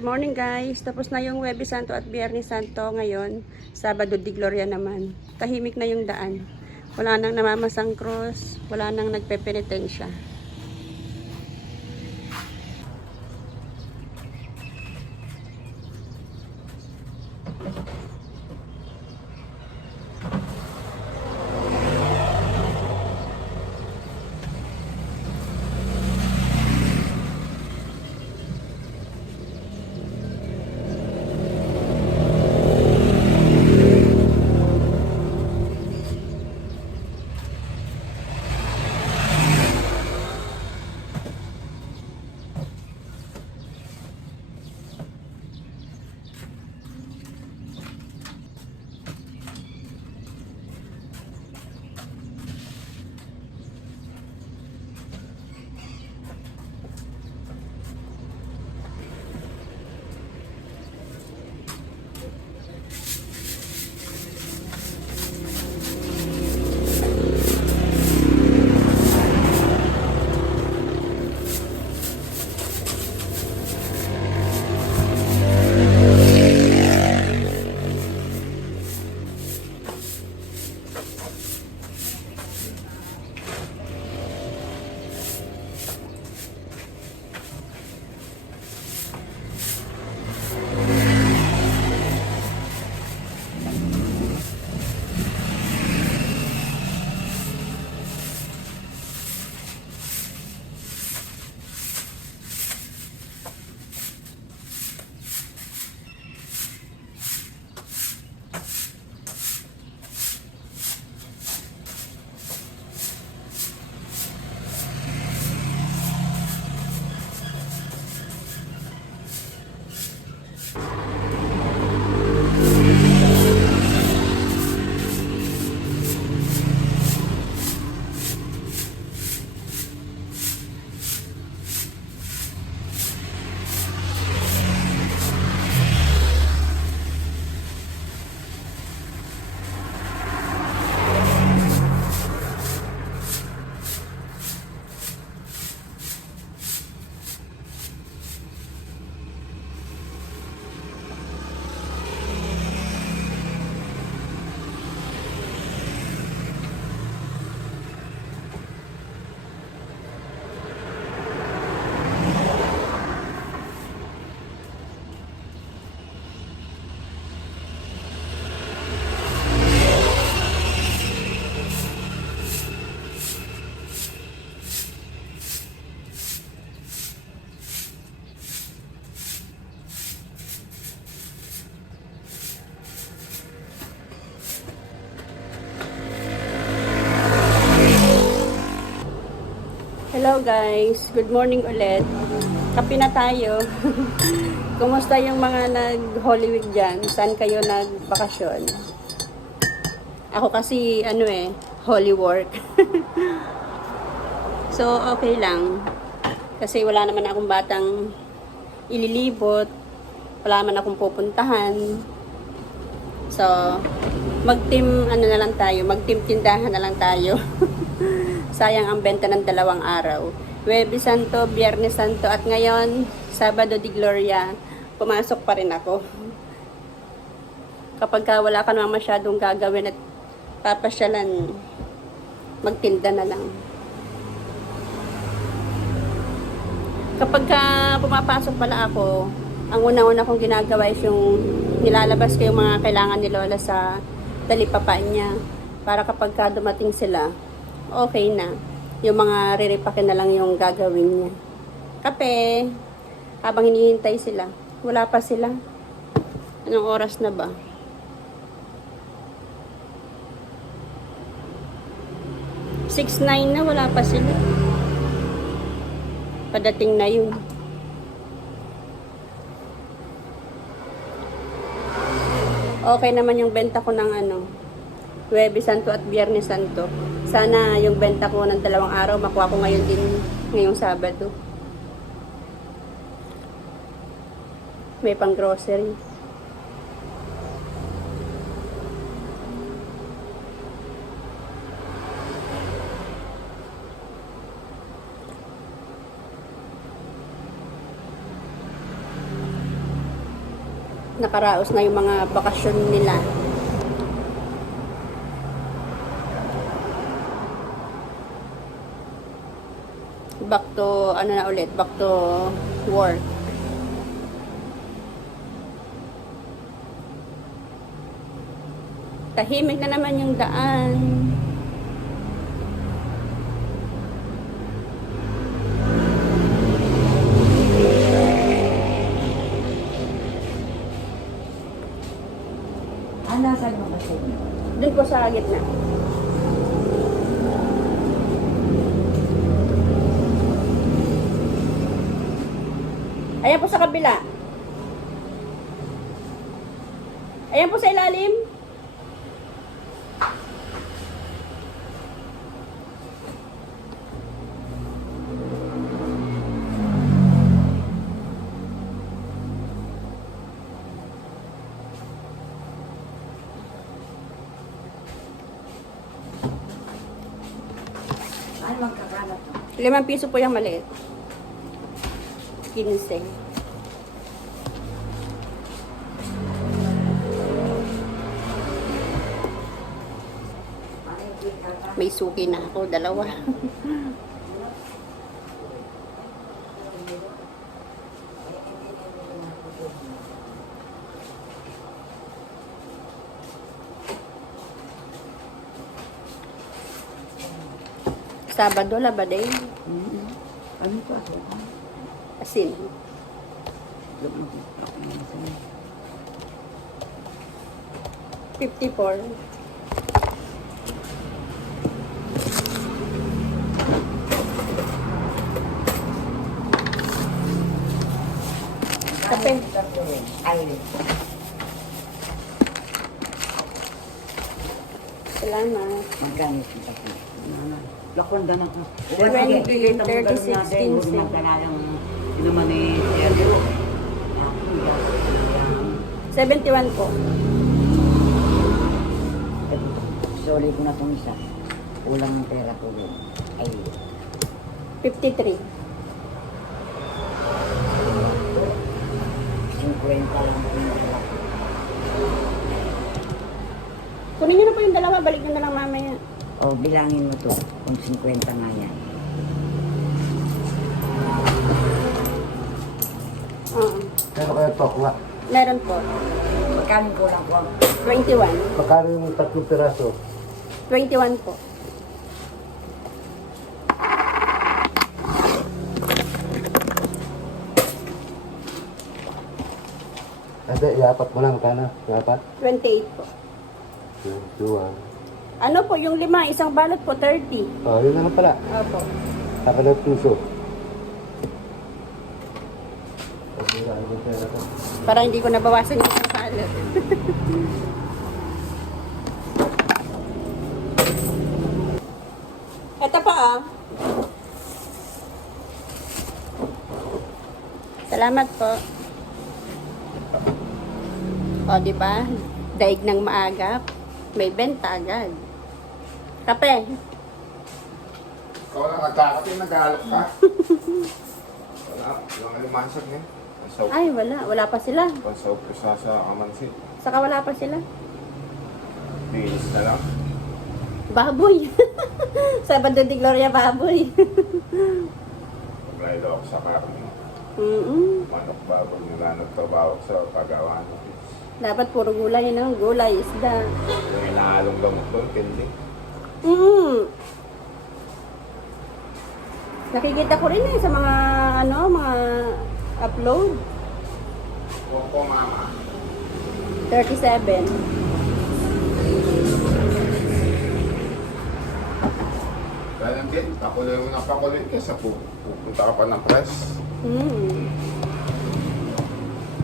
Good morning guys. Tapos na yung Huwebes Santo at Biyernes Santo ngayon. Sabado di Gloria naman. Tahimik na yung daan. Wala nang namamasang cross. Wala nang nagpepenitensya. Hello guys, good morning ulit. Kape na tayo. Kumusta yung mga nag-Holy Week dyan? Saan kayo nagbakasyon? Ako kasi Holy Work. So okay lang. Kasi wala naman akong batang ililibot. Wala naman akong pupuntahan. So mag-team na lang tayo, mag-team tindahan na lang tayo. Sayang ang benta ng 2 araw. Huwebes Santo, Biyernes Santo, at ngayon, Sabado di Gloria, pumasok pa rin ako. Kapag wala ka naman masyadong gagawin at papasyalan, magtinda na lang. Kapag pumapasok pala ako, ang una-una kong ginagawa is yung nilalabas ko yung mga kailangan ni Lola sa talipapa niya. Para kapag dumating sila, okay na. Yung mga riripakin na lang yung gagawin niya. Kape. Habang hinihintay sila. Wala pa sila. Anong oras na ba? 6:09 na, wala pa sila. Padating na yun. Okay naman yung benta ko ng Huwebes Santo at Biyernes Santo. Sana yung benta ko ng 2 araw, makuha ko ngayon din ngayong Sabado. May pang grocery. Nakaraos na yung mga bakasyon nila. Back to, ano na ulit, back to work. Tahimik na naman yung daan. Nasaan mo kasi? Doon po sa gitna. Ayan po sa kabila. Ayan po sa ilalim. Ano magkakalat mo? 5 piso po yung maliit. 15. May suki na ako, 2. Sabado, labaday. Ano pa? Asin. 54. Kape. Ay, Salamat. magkano yung kape? Lakonda na ko. 20, 36, 15. Huwag magdala yung inuman ni Sergio. 71 po. Sorry ko na itong isa. Ulang ng pera ko yun. Ay, 53. 50 lang po yung pera. Kunin niyo na po yung 2, balik nyo na lang mamaya. O, bilangin mo to kung 50 nga yan. Oo. Kano kaya tokwa? Meron po. Magkano kulang ko? 21. Magkano yung 3 piraso? 21 po. Hindi, iapat mo lang, kana? Iapat? 28 po. 21. Ano po, yung 5, isang balot po, 30. Oh, yun na lang pala. Opo. Saka ng puso. Pagkiraan mo pera ka. Para hindi ko nabawasan yung isang balot. Ito pa ah. Salamat po. O, di ba? Daig ng maagap. May benta agad. Kape. Ikaw lang nagkakape, nag-aalok ka. Wala, yung alimansag niya. Pasaw, Ay, wala. Wala pa sila. pasaw ko sa kamansi. Saka wala pa sila. Bilis na lang. Baboy. Sabado de Gloria baboy. Paglaylo ako sa karne. Manok baboy nila nagtrabaho sa paggawa ng pits. Dapat puro gulay yun, gulay, isda. Yung inaalong gamot doon, pindi. Nakikita ko rin sa mga mga upload. Opo, mama. 37. Kaya lang din, pakuloy mo na pakuloy kasi pupunta ka pa ng press.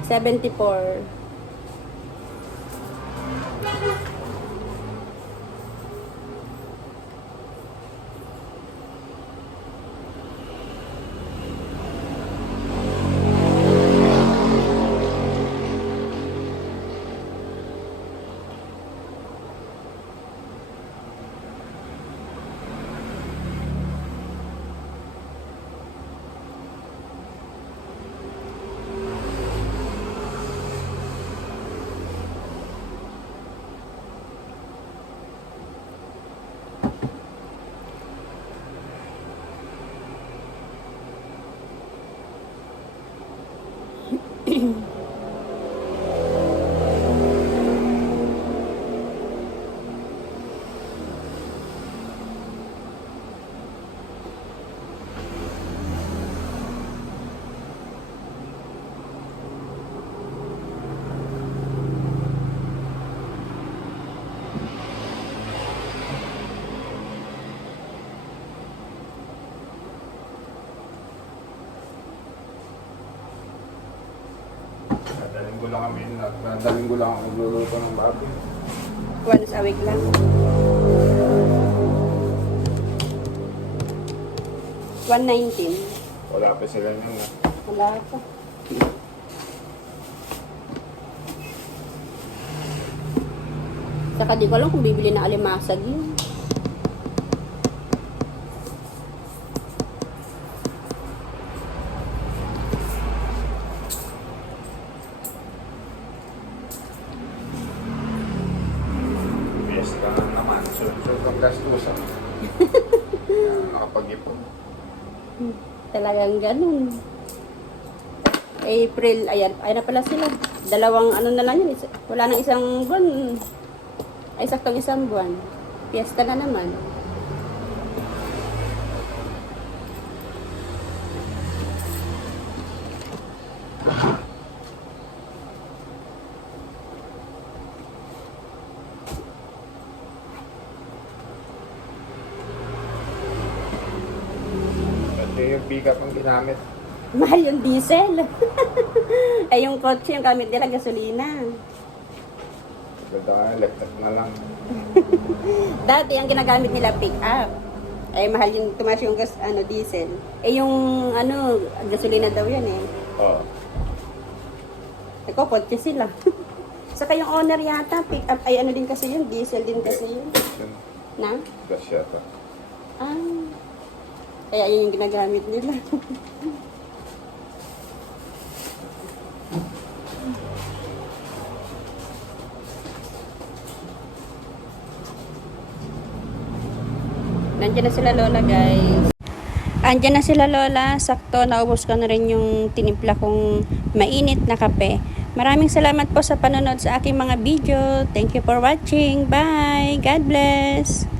74. Dadaling ko lang ako magluluto ng baboy. Once a week lang. 119. Wala pa sila nung Wala pa. Saka di ko alam kung bibili na alimasag yun. fiesta na naman. Sunod ang gastusan. Nakapag-ipon. Talagang ganun. April, ayan na pala sila. Dalawang ano na lang yun. Wala nang isang buwan. Ay, saktong isang buwan. Fiesta na naman. Ito yung pick-up ang ginamit. Mahal yung diesel. Ay, yung kotse, yung gamit nila, gasolina. Ganda ka, electric na lang. Dati, ang ginagamit nila, pick-up. Ay, mahal yung tumaas yung diesel. Eh, yung, gasolina daw yan eh. Oo. Eko, kotse sila. Saka yung owner yata, pick-up, ay ano din kasi yun, diesel din kasi yun. Yun. Na? Gas yata. Ah. Kaya yun yung ginagamit nila. Nandiyan na sila Lola, guys. Andiyan na sila Lola. Sakto, naubos ko na rin yung tinimpla kong mainit na kape. Maraming salamat po sa panonood sa aking mga video. Thank you for watching. Bye! God bless!